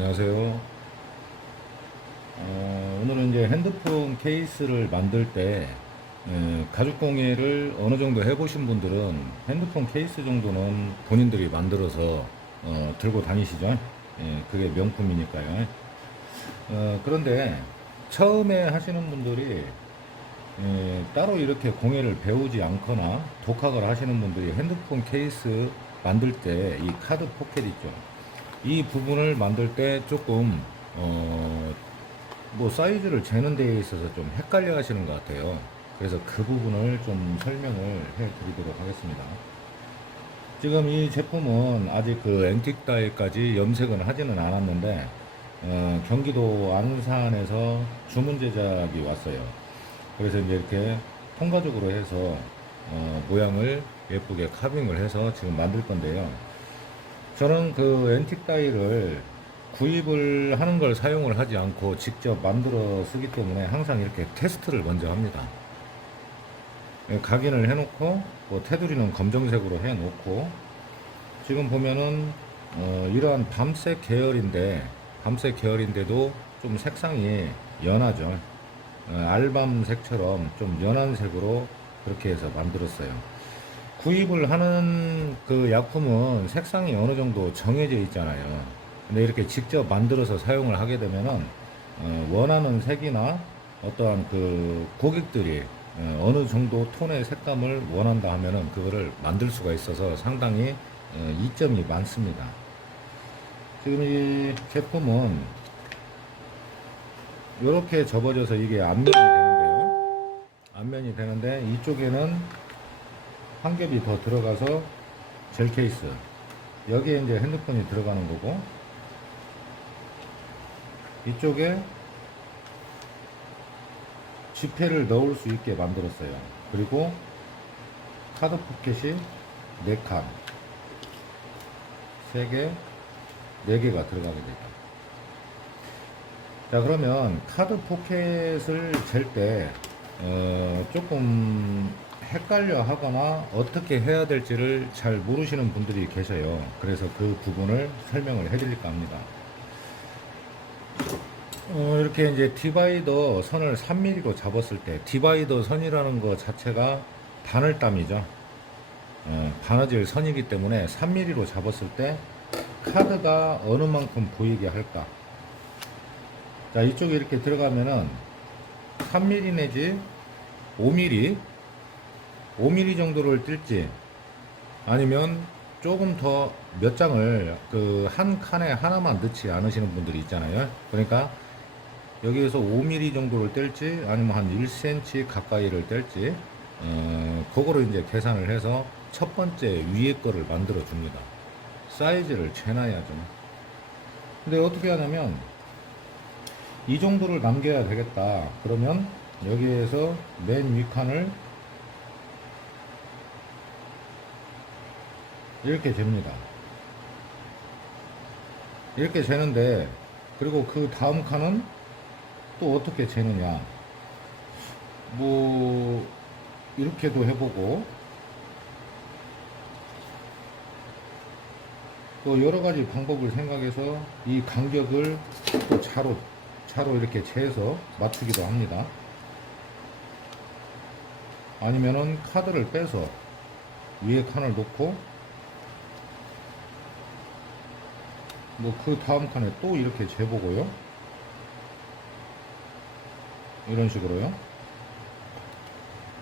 안녕하세요. 오늘은 이제 핸드폰 케이스를 만들 때 가죽 공예를 어느 정도 해보신 분들은 핸드폰 케이스 정도는 본인들이 만들어서 들고 다니시죠. 그게 명품이니까요. 그런데 처음에 하시는 분들이 따로 이렇게 공예를 배우지 않거나 독학을 하시는 분들이 핸드폰 케이스 만들 때 이 카드 포켓 있죠. 이 부분을 만들 때 조금 뭐 사이즈를 재는 데에 있어서 좀 헷갈려 하시는 것 같아요. 그래서 그 부분을 좀 설명을 해 드리도록 하겠습니다. 지금 이 제품은 아직 그 앤틱 다이까지 염색은 하지는 않았는데 경기도 안산에서 주문 제작이 왔어요. 그래서 이제 이렇게 통과적으로 해서 모양을 예쁘게 카빙을 해서 지금 만들 건데요. 저는 그 앤틱 다이를 구입을 하는 걸 사용을 하지 않고 직접 만들어 쓰기 때문에 항상 이렇게 테스트를 먼저 합니다. 각인을 해놓고 뭐 테두리는 검정색으로 해놓고 지금 보면은 이러한 밤색 계열인데도 좀 색상이 연하죠. 알밤색처럼 좀 연한 색으로 그렇게 해서 만들었어요. 구입을 하는 그 약품은 색상이 어느 정도 정해져 있잖아요. 근데 이렇게 직접 만들어서 사용을 하게 되면은 원하는 색이나 어떠한 그 고객들이 어느 정도 톤의 색감을 원한다 하면은 그거를 만들 수가 있어서 상당히 이점이 많습니다. 지금 이 제품은 이렇게 접어져서 이게 앞면이 되는데요. 앞면이 되는데 이쪽에는 한 겹이 더 들어가서 젤 케이스. 여기에 이제 핸드폰이 들어가는 거고, 이쪽에 지폐를 넣을 수 있게 만들었어요. 그리고 카드 포켓이 4칸, 3개, 4개가 들어가게 되죠. 자, 그러면 카드 포켓을 잴 때, 조금 헷갈려 하거나 어떻게 해야 될지를 잘 모르시는 분들이 계셔요. 그래서 그 부분을 설명을 해드릴까 합니다. 이렇게 이제 디바이더 선을 3mm로 잡았을 때, 디바이더 선이라는 것 자체가 바늘땀이죠. 바느질 선이기 때문에 3mm로 잡았을 때 카드가 어느 만큼 보이게 할까. 자, 이쪽에 이렇게 들어가면은 3mm 내지 5mm 정도를 뜰지 아니면 조금 더 몇 장을 그 한 칸에 하나만 넣지 않으시는 분들이 있잖아요. 그러니까 여기에서 5mm 정도를 뗄지 아니면 한 1cm 가까이를 뗄지 그거로 이제 계산을 해서 첫 번째 위에 거를 만들어 줍니다. 사이즈를 재놔야죠. 근데 어떻게 하냐면 이 정도를 남겨야 되겠다. 그러면 여기에서 맨 위 칸을 이렇게 잽니다. 이렇게 재는데, 그리고 그 다음 칸은 또 어떻게 재느냐. 뭐 이렇게도 해보고 또 여러 가지 방법을 생각해서 이 간격을 또 차로 이렇게 재서 맞추기도 합니다. 아니면은 카드를 빼서 위에 칸을 놓고 뭐 그 다음 칸에 또 이렇게 재보고요. 이런 식으로요.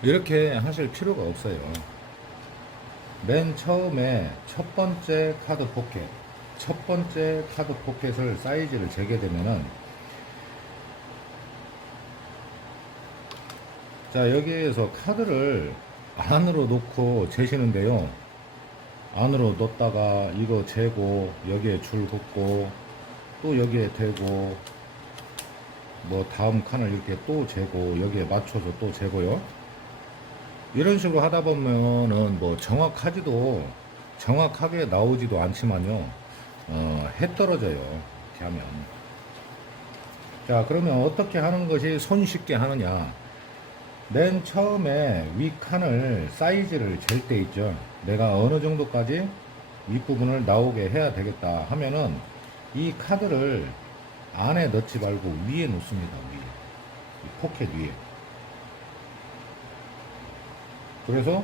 이렇게 하실 필요가 없어요. 맨 처음에 첫 번째 카드 포켓을 사이즈를 재게 되면은, 자, 여기에서 카드를 안으로 놓고 재시는데요. 안으로 넣었다가 이거 재고 여기에 줄 긋고 또 여기에 대고 뭐 다음 칸을 이렇게 또 재고 여기에 맞춰서 또 재고요. 이런 식으로 하다 보면은 뭐 정확하게 나오지도 않지만요. 해 떨어져요. 이렇게 하면. 자, 그러면 어떻게 하는 것이 손쉽게 하느냐. 맨 처음에 위 칸을 사이즈를 잴 때 있죠. 내가 어느 정도까지 윗부분을 나오게 해야 되겠다 하면은 이 카드를 안에 넣지 말고 위에 놓습니다. 위에. 이 포켓 위에. 그래서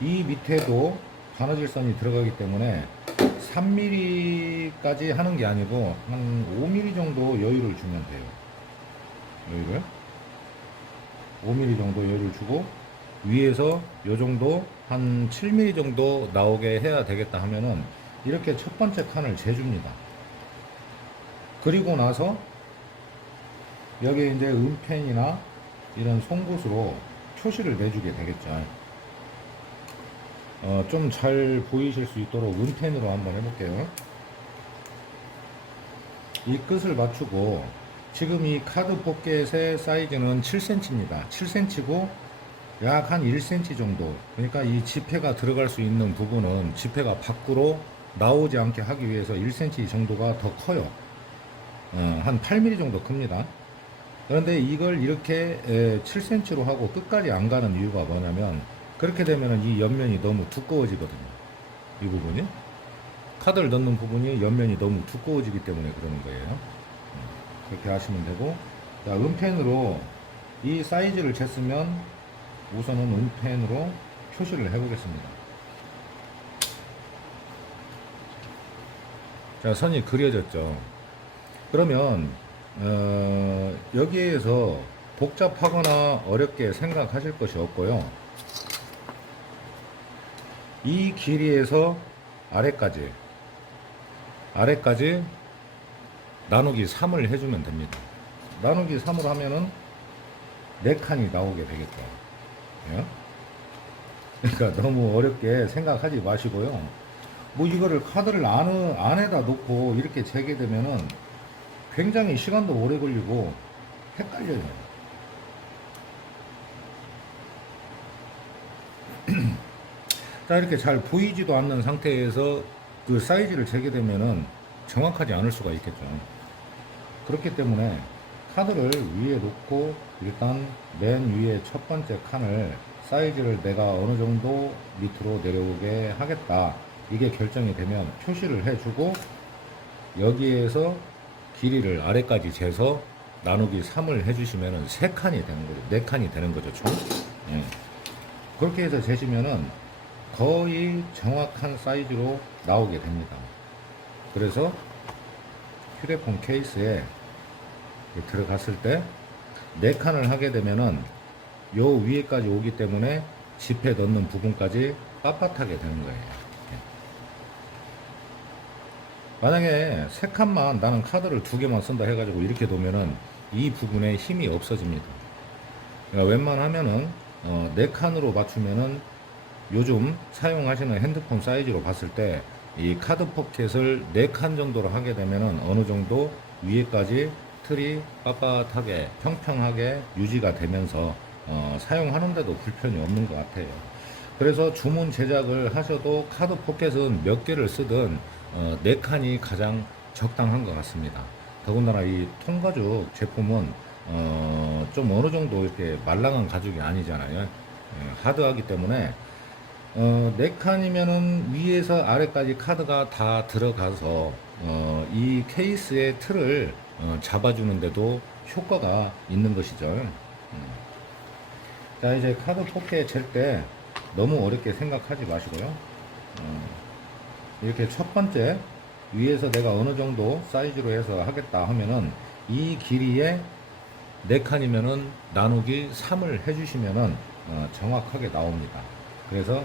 이 밑에도 바느질선이 들어가기 때문에 3mm까지 하는 게 아니고 한 5mm 정도 여유를 주면 돼요. 여유를 5mm 정도 여유를 주고 위에서 요 정도 한 7mm 정도 나오게 해야 되겠다 하면은 이렇게 첫 번째 칸을 재줍니다. 그리고 나서 여기 이제 은펜이나 이런 송곳으로 표시를 내주게 되겠죠. 좀 잘 보이실 수 있도록 은펜으로 한번 해볼게요. 이 끝을 맞추고 지금 이 카드 포켓의 사이즈는 7cm입니다. 7cm고 약 한 1cm 정도. 그러니까 이 지폐가 들어갈 수 있는 부분은 지폐가 밖으로 나오지 않게 하기 위해서 1cm 정도가 더 커요. 한 8mm 정도 큽니다. 그런데 이걸 이렇게 7cm로 하고 끝까지 안 가는 이유가 뭐냐면 그렇게 되면 이 옆면이 너무 두꺼워지거든요. 이 부분이 카드를 넣는 부분이 옆면이 너무 두꺼워지기 때문에 그러는 거예요. 그렇게 하시면 되고, 자, 은펜으로 이 사이즈를 쟀으면 우선은 은펜으로 표시를 해 보겠습니다. 자, 선이 그려졌죠. 그러면 여기에서 복잡하거나 어렵게 생각하실 것이 없고요. 이 길이에서 아래까지 나누기 3을 해주면 됩니다. 나누기 3을 하면은 4칸이 나오게 되겠죠. 예? 그러니까 너무 어렵게 생각하지 마시고요. 뭐 이거를 카드를 안에다 놓고 이렇게 재게 되면은 굉장히 시간도 오래 걸리고 헷갈려요. 자, 이렇게 잘 보이지도 않는 상태에서 그 사이즈를 재게 되면은 정확하지 않을 수가 있겠죠. 그렇기 때문에 카드를 위에 놓고 일단 맨 위에 첫 번째 칸을 사이즈를 내가 어느 정도 밑으로 내려오게 하겠다. 이게 결정이 되면 표시를 해주고 여기에서 길이를 아래까지 재서 나누기 3을 해주시면은 3칸이 되는 거죠. 4칸이 되는 거죠, 총. 예. 그렇게 해서 재시면은 거의 정확한 사이즈로 나오게 됩니다. 그래서 휴대폰 케이스에 들어갔을 때 4칸을 하게 되면은 요 위에까지 오기 때문에 지폐 넣는 부분까지 빳빳하게 되는 거예요. 만약에 3칸만 나는 카드를 2개만 쓴다 해가지고 이렇게 놓으면은 이 부분에 힘이 없어집니다. 그러니까 웬만하면은 4칸으로 맞추면은 요즘 사용하시는 핸드폰 사이즈로 봤을 때 이 카드 포켓을 4칸 정도로 하게 되면은 어느 정도 위에까지 틀이 빳빳하게 평평하게 유지가 되면서 사용하는데도 불편이 없는 것 같아요. 그래서 주문 제작을 하셔도 카드 포켓은 몇 개를 쓰든 4칸이 가장 적당한 것 같습니다. 더군다나 이 통가죽 제품은 좀 어느 정도 이렇게 말랑한 가죽이 아니잖아요. 하드하기 때문에 4칸이면은 위에서 아래까지 카드가 다 들어가서 이 케이스의 틀을 잡아주는데도 효과가 있는 것이죠. 자, 이제 카드 포켓 잴 때 너무 어렵게 생각하지 마시고요. 이렇게 첫 번째 위에서 내가 어느 정도 사이즈로 해서 하겠다 하면은 이 길이에 4칸이면은 나누기 3을 해주시면은 정확하게 나옵니다. 그래서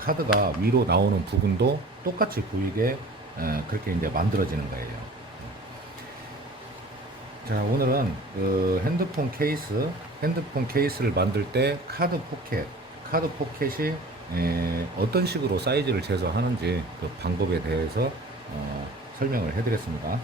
카드가 위로 나오는 부분도 똑같이 보이게 그렇게 이제 만들어지는 거예요. 자, 오늘은 그 핸드폰 케이스를 만들 때 카드 포켓이 어떤 식으로 사이즈를 재서 하는지 그 방법에 대해서 설명을 해드렸습니다.